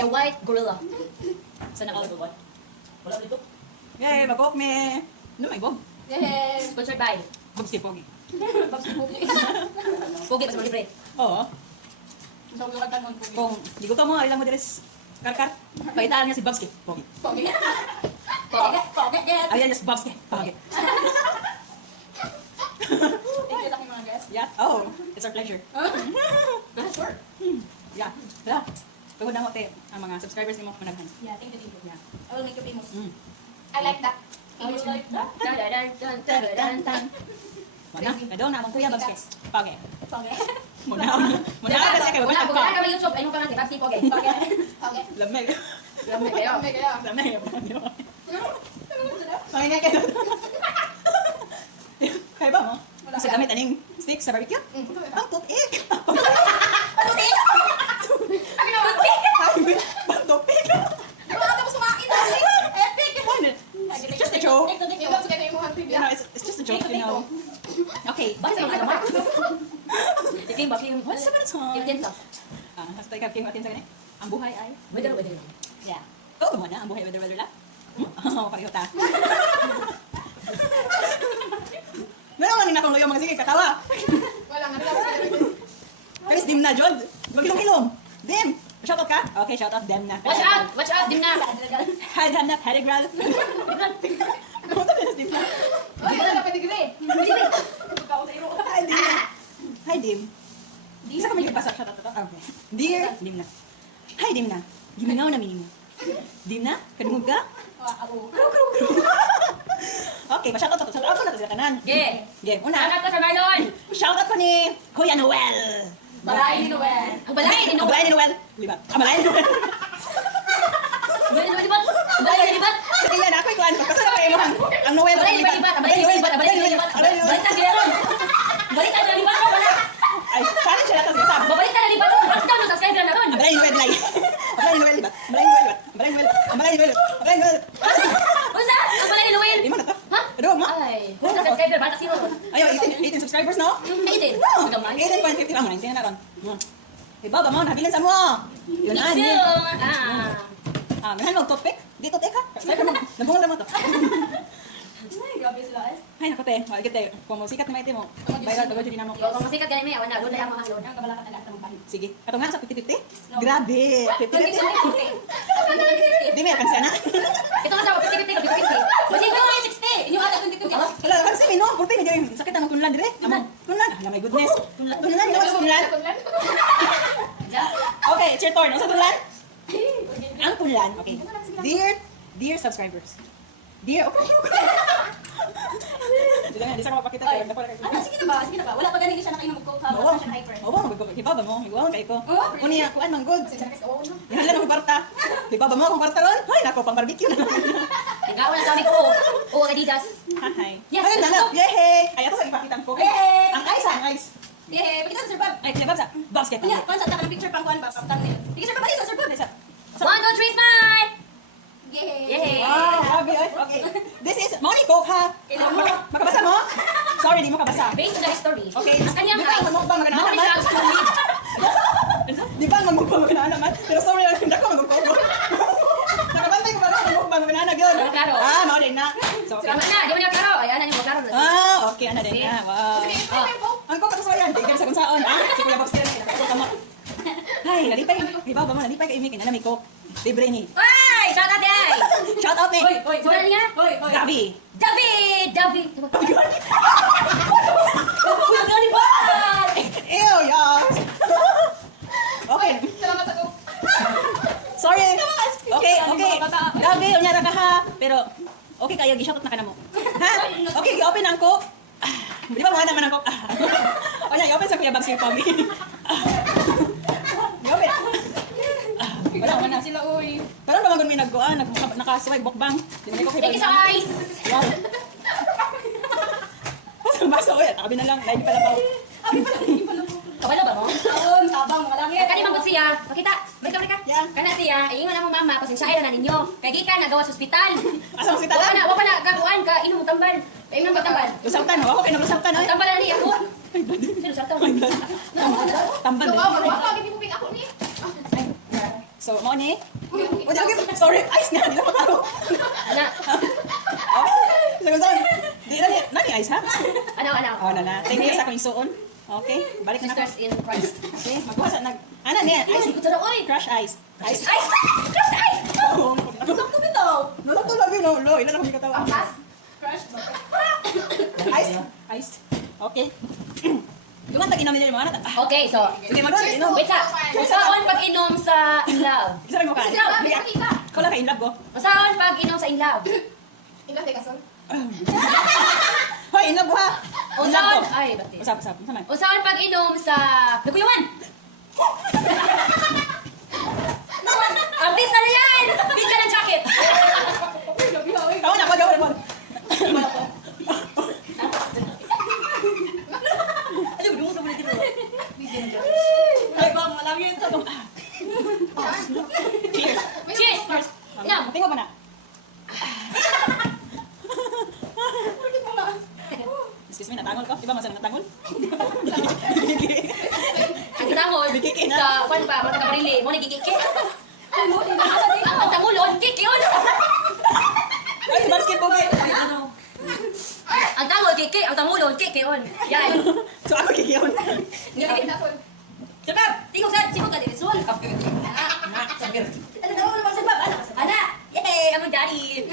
A white gorilla. Sana all what? Wala dito. Yay, magkok me. Ano may bog? Yay! Sponsored by. Bog si Pogi. Pogi pa sa libre. Oo. Kung di ko mo, ilang mo deres karkar. Paitaan niya si Babski. Pogi. Pogi. Pogi. Pogi. Ayan niya si Babski. Pogi. Thank you sa aking mga guests. Yeah. Oh, it's our pleasure. Sure. Yeah. Yeah. Tugod na mo te ang mga subscribers nimo managhan. Yeah, thank you, thank you. Yeah. I will make you famous. Mm. I like that. I will like that. Dun, dun, dun, dun, dun, dun. Muna, kadon na mong kuya Babski. Pogi. Pogi. Muna kasi kay Muna, wala bukan ka. kami YouTube. Ay, nung pangalan, Babsi Pogi. Pogi. Pogi. Lamig. Lamig kayo. Lamig kayo. Lamig. Pangingay kayo. Kaya ba mo? Sa gamit aning stick sa barbecue? Ang tupik. Sabi na, tupik! Ang tupik. Ano ka tapos kumain? Epic! It's just a joke. Yung what's gonna yung You know, it's just a joke, you know. Okay. Bakit sa mga naman? Iking ba? What's the song? Iking ka. Hasta ikaw king matin sa ganyan. Ang buhay ay? Weather, weather. Yeah. Oo mo na, ang buhay weather la. Oo, pareho ta. Meron man akong loyo mga sige katawa. Wala nga. Guys, dim na jud. Magilong-ilong. Dim. Shout out ka? Okay, shout out dem na. Watch out! Watch out! Dim na! Hi, dem na, Pedigral. Ano to dim na? Ay, wala na pedigree! Hi, dim na. Hi, dim. Isa ka may pasak shout out to. Okay. Dear, dim na. Hi, dim na. Gimingaw na minimo. Dim na? Kadungog ka? Okay, pa-shout out to. Shout out ko na to sila kanan. Ge! Okay, una. Shout out ka sa Marlon! Shout out ko ni Kuya Noel. Balay ni Noel! Ang balay ni Ang Noel! balay ni Noel. Libat. Ang balay ni Noel. Balay ni Libat! Balay ni Libat! Sige yan, ako ikuan. Pagkasal ako yung ang Noel. Balay ni Libat! Balay ni Libat! Balay ni Libat! Balik ka sila ron! Balik ka na Libat ron! Wala! Ay, challenge sila ito sinasabi. Babalik ka na Libat ron! Lockdown ng subscriber na ron! Ang balay ni Noel, lay. Ang balay ni Noel, libat. Ang balay ni Noel, libat. Ang balay ni Noel. Ang balay ni Noel. Ang balay ni Noel. Unsa? Ang balay ni Noel! Di mo na to? Ha? Ano mo? Ay, kung sa subscriber, balik ka sila ron! Ayaw, 18 subscribers, no? Ay, din! No! Gamay. 18.50 lang, 19 na ron. Iba ba mo, nabilin sa mo? Yun na, Mixo! yun. Ngayon mo, toothpick? Di toothpick ha? Nabungal naman to. Ay, grabe sila eh. Ay, naku te. Magigit te. Kung sikat na maiti mo. Viral, tagod yun mo. Kung masikat ganyan may awan na, doon na yung mga halon. Ang kabalakan na lahat ng bahay. Sige. Kato nga sa 50-50? Grabe. 50-50. Di may kansa na. Ito nga sa 50-50 ka 50-50. Kasi ito nga yung 60. Inyo ata 20-20. Wala, kansa mi no. Purti medyo yung sakit ang tunlan dire. Tunlan. Alam, my goodness. Tunlan. What's tunlan? Okay, it's your turn. Ano sa tunlan? Ang tunlan. Okay. Dear subscribers. Dear, okay. Di sa mapakita kayo. Sige na ba? Sige na ba? Wala pa galing siya nakainom ko. Oo, Siya hyper. hibaba mo. Hibaba kay ko. Oo, Unya, kuan mang good. Oo, no? Yan lang ang kwarta. Hibaba mo akong kwarta ron. Hoy, nako pang barbecue na. Nagawa na kami ko. Oo, Adidas. Hi. Yes, Ayun na. let's go. Yay! Ay, ato sa ipakita ko. Yay! Ang ice, ang ice. Yay! Pakita sa Sir Bob. Ay, kinabab sa basket. Kuya, kung saan ka ng picture pang kuhan ba? Thumbnail. Sige, Sir Bob, ayun sa Sir Bob. 1, 2, 3, smile! Yay! Yay! Wow, grabe. Ay, okay. This is Money Coke, ha? Kailan mo? Makabasa mo? Sorry, di mo kabasa. Based on the history. Okay. Ang kanyang Di ba ang eyes. mamukbang maganahan Knowledge naman? loves to read. Di ba ang mamukbang maganahan naman? Pero sorry lang, hindi ako mamukbang. Nakabantay ko ba lang mamukbang maganahan yun? Klaro. Mao din na. So, okay. Sama na, di mo niya klaro. Ayan na yung klaro. Okay, ano din na. Wow. Ang ko kato yan, di sa kung saan. Si Kuya Bob Steele, Hay, nalipay. Iba ba mo, nalipay ka imik, nalamig ko. Libre ni. Ay! Shout out day! Shout out ni. Sino niya? Gabi. David! David! Ew, yes. Okay. Salamat sa ko. Sorry. Okay. Gabi, unya ra ka ha. Pero, okay kayo, gi-shoutout na ka na mo. Ha? Okay, gi-open ang cook. Di ba mo naman ang cook? Unya, i-open sa Kuya Bob Steele Pogi. Gi-open. Wala na sila, uy. Karon ba may nagkuan, nakaswag bokbang. Dinay ko kay Thank you sa guys! Pasang baso, uy. Tabi na lang, live pala pa. Kabalo ba mo? Taon, tabang, walang Kaya kanimang good siya. Pakita. Balik ka. Yeah. Kana siya. Ingon na mo mama. Pasensyahin na ninyo. Kaya gikan nagawa sa ospital. Asa mo si Talan? Wa pa na kakuan ka. Inom mo tambal. Inom mo tambal. Lusautan, ako kayo naglusautan, oy. Tambal na ni ako. Sino sa taon? Tamban din. Wala, hindi mo ping ako ni. So, So, mo ni. Okay, sorry. Ice na. Dapat ako. Ana. Okay. So, di na ni. Nani ice, ha? Ano. Oh, na. Thank you sa akong suon. Okay. Balik na ako. Sisters in Christ. Okay. Magbuha sa nag... Ano niya? Ay, Ice. ito na, oy. Crush ice. Ice. Crush ice. Oo. Sakto bitaw. Nalakto lagi, no? Lo, ilan ako katawa. Crush ba? Ice. Ice. Okay. Yung ang tag-inom niya yung mga anak. Okay, so. Sige, mag-inom. Wait sa. Usaon pag inom sa in love. Isa mo ka. Ikaw lang ka in love ko. Usaon pag inom sa in love. Hoy, in love ko ha. Usaon. Ay, bakit? Usap. Usap man. Usaon pag inom sa nagkuyuan. Artista na yan! Bigla ng jacket! Ako na, wag. Ano, dungo ka muna dito. Ay, ba, malangin ito. Cheers. Cheers! Inom! Tingnan mo na. Excuse me, natangol ko. Iba masang natangol? Ang tangol sa kwan pa, mga taga-barili, mo nagigiki. Ang tangulon, kiki yun! Ay, si basketball game. Ang tangol, kiki. Ang tangulon, kiki yun. Yan. So ako kikiyon. Saka, tingog sa, sino ka din? Suwal ka. Ano daw naman sa baba? Ana! Yay! I'm a daddy!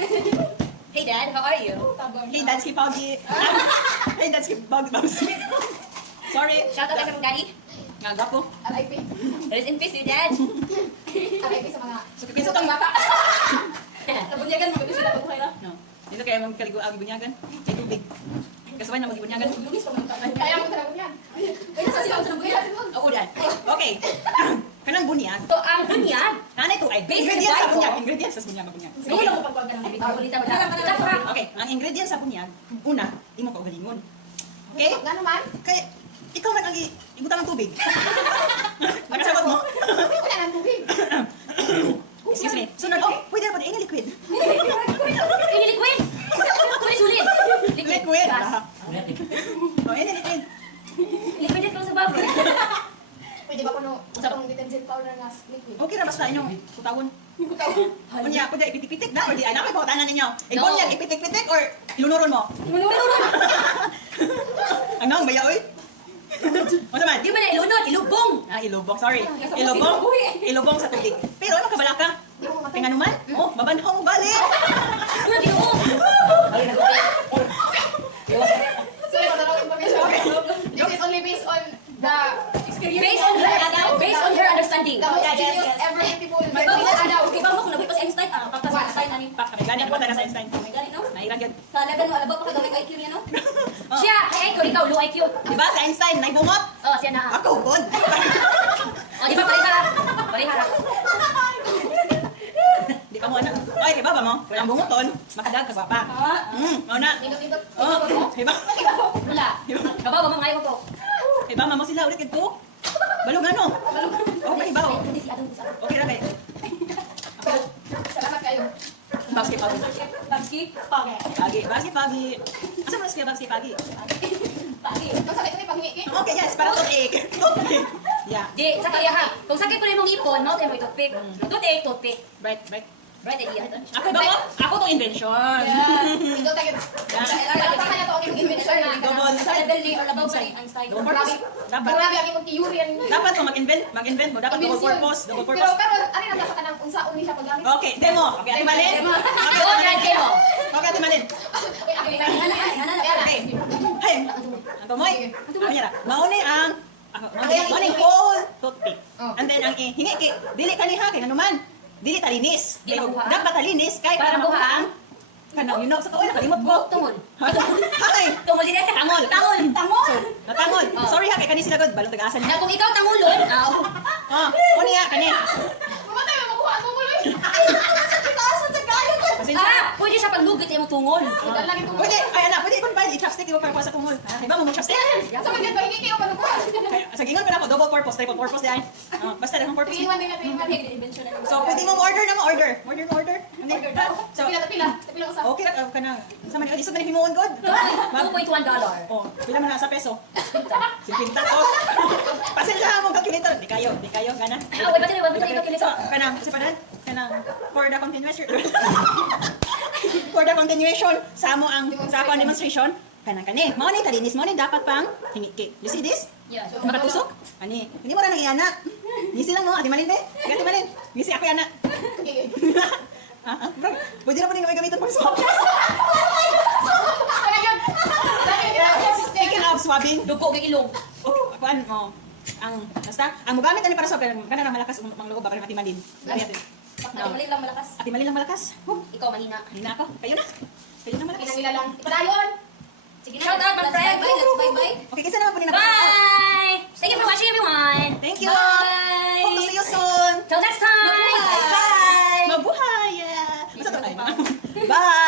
Hey dad, how are you? Hey, that's kay Poggy. Hey, that's kay Poggy. Sorry. Shout out kay daddy. Nga, gapo. Rest in peace, you dad. So, kikiso kang bata. Nabunyagan mo, sila pabuhay na. No. Dito kaya mong kaligo ang bunyagan. Kay tubig. Kasabay na mag-ibunyagan. Oo, dad. Okay. Kanang bunyag. So, ang bunyag. Nanay to ay. Basic Ingredients sa advice bunyag. mo. Ingredients sa bunyag. Sige lang mo pagpagyan ng bibig. Ulitan mo lang. Okay. Ang ingredients sa bunyag, una, imo ka ugalingon. Okay? Kaya, ikaw man ang ibutang ng tubig. Nakasagot mo? Excuse me. Sunod, oh, pwede na ba na liquid? Ini liquid. Tuloy sulit. Liquid. Gas. Oh, liquid. Liquid ito sa baboy. Pwede ba kuno usapang detergent powder na liquid? Okay na basta inyong putawon. Kunya, pwede ipitik-pitik na or di anak ko pagkutanan ninyo. No. Bunyag, ipitik-pitik or ilunuron mo? Anong baya, oy? O naman? Di ba na ilunod? Ilubong. Ilubong, sorry. Ilubong sa tubig. Pero ano ka balaka? Kaya naman? Oh, mabanhaw mo balik. Ano ginoo? So, matanong information. This is only based on the experience. Based on her understanding. The most genius ever beautiful. May bago okay ba mo kung nabuhi pa si Einstein? Pagka si Einstein ani. Pak, kami gani. Ako taga sa Einstein. May gani no? Nairan yun. Talaga no alaba pa kagawin IQ niya no? Siya, ay IQ ikaw low IQ. Diba si Einstein, naibungot? Oh, siya na. Ako, good. Oh, di ba parehara? Parehara. Di pa mo ano? Ay, iba ba mo? Walang bungoton, makadag ka pa. Mauna. Indot-indot. Oh, iba. Wala. Kabaw ba ngayon ko? Iba mo sila ulit ito. Balog ano? Oh, may iba oh. Hindi si Adam sa. Okay na kayo. Salamat kayo. Basket pagi. Pagski, pagi. Basket pagi. Asa mo na siya basket pagi? Pagi. Ang sakit ko ni panghingi. Okay, yes, para toothpick. Toothpick. Yeah. Di, sa kaya ha. Kung sakit ko na mong ipon, no, tayo mo itutpick. Toothpick. Right. Right idea. Ako ba? Ako tong invention. Indot tayo. Dapat kaya to ang invention na. Double Sa level ni or labaw sa Einstein. Double purpose. Dapat. Grabe ang imong theory yan. Dapat mo mag-invent mo. Dapat double purpose. Pero ano na nasa kanang unsaon ni siya paggamit? Okay, demo. Okay, Ate Malin. Go, Dad, demo. Okay, Ate Malin. Okay, ako na. Okay. Hey, ang tumoy. Ano niya ra? Mauni ang mauni whole toothpick. And then ang hingi kay dili kaniha kay nanuman. Dili talinis. Di makuha. Dapat talinis kay Para makuha ang kanang you know sa tuoy nakalimot ko. tungol. Hay. Tungol din ito. Tangol. Tangol. Natangol. Oh. Sorry ha kay kani sila god balong taga-asa niya. Na kung ikaw tangulon, Ah, kani ha kani. Mamatay mo makuha mo mo. pwede siya paglugit yung tungol. Lagi ko. Pwede, ay anak, pwede ikon pa i-chopstick ibo para sa tumol. Iba mo chopstick. Sa mga pahingi kayo panukuha. Sa gingon pa na ako double purpose, triple purpose di ay. Basta lang purpose. Tingin din natin So pwede mo order na mo order. Order. Ano? So Tapila usa. okay ra ka na. Sa man isod na himuon god. $2.1. Oh, pila man na sa peso? 50. Oh. Pasensya mo calculator, di ka di kayo, gana. Ah, wait, battery, battery. So, kanang, kasi pa kanang, for the continuation, for the continuation, sa mo ang, sa ako ang demonstration, kanang kani, mo ni talinis mo ni dapat pang hingi kay. You see this? Yeah. Makatusok? Ani, hindi mo ra nang iana. Ngisi lang mo, ati malin be. Ati malin. Ngisi ako yana. Bro, pwede na po din kami gamitin pang swab test. Speaking of swabbing, Dugo kay ilong. kuan mo. Ang basta ang mogamit ani para sa pero kana lang malakas ang loob ba para matimalin. Gamitin. Mali lang malakas. Ati malin lang malakas. Ikaw mahina. Hindi na ako. Kayo na. Kayo na malakas. Ilang nila lang. Padayon! Sige na. Shout out my friend. Let's bye. Okay, kaysa naman po nila. Bye. Thank you for watching everyone. Thank you. Bye. Hope to see you soon. Till next time. Mabuhay. Bye. Mabuhay. Basta to tayo. Bye.